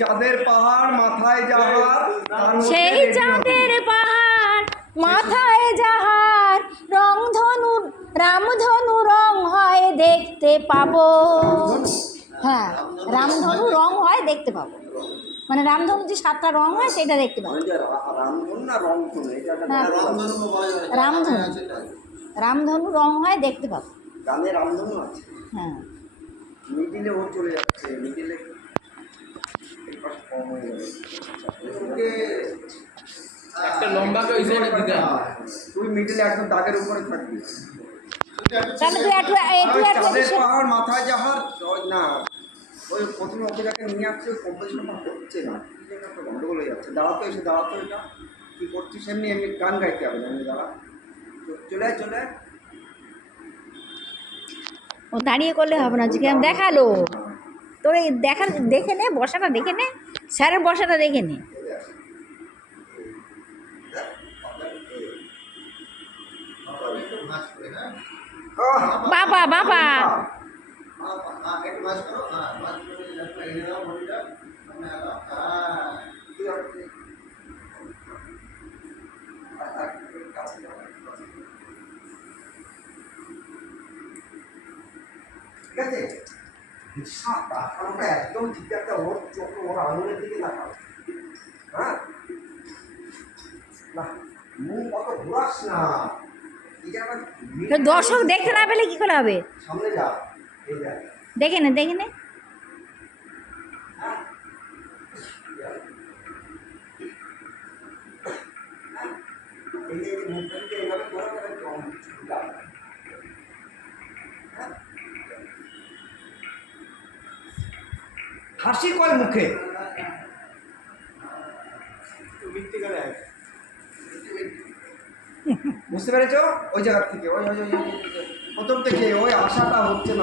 চাঁদের পাহাড় মাথায় যাহার, সেই চাঁদের পাহাড় মাথায় যাহার, রংধনু রামধনু রং হয় দেখতে পাবো। হ্যাঁ, রামধনু রং হয় দেখতে পাবো, মানে রামধনু যে 7টা রং হয় সেটা দেখতে পাবো। হ্যাঁ, রামধনু রামধনু রং হয় দেখতে পাবো। গানে রামধনু আছে। হ্যাঁ, মিডিলে ও চলে যাচ্ছে, মিডিলে কম হয়ে যাবে। একটা লম্বাকে ওই সাইডে দিতে হবে। তুই মিডিলে একদম দাগের উপরে থাকবি। তাহলে তুই একটু চাঁদের পাহাড় মাথায় যাহার, না ওই প্রথমে অভিটাকে নিয়ে আসছে, ওই কম্পোজিশনটা হচ্ছে না, একটা গন্ডগোল হয়ে যাচ্ছে। দাঁড়াতো এসে দাঁড়াতো, এটা কী করছিস? এমনি এমনি গান গাইতে হবে না, এমনি দাঁড়া, চলে আয় চলে আয়। ও দাঁড়িয়ে করলে হবে না, যে দেখালো তোর এই দেখে নে, বসাটা দেখে নে, স্যারের বসাটা দেখে নে। বাবা বাবা ঠিক আছে, তাকানোটা একদম ঠিক একটা, ওর চোখ ওর আঙুলের দিকে তাকাও। হ্যাঁ না, মুখ অত ঘোরাস না। দর্শক দেখতে না পেলে কি করে হবে? সামনে যা, এই যা, দেখে নে দেখে নে। এই যে মুখটাকে এইভাবে করে করে কম যা। হাসি কয় মুখে? বুঝতে পেরেছ? ওই জায়গার থেকে ওই প্রথম থেকে ওই আশাটা হচ্ছে না।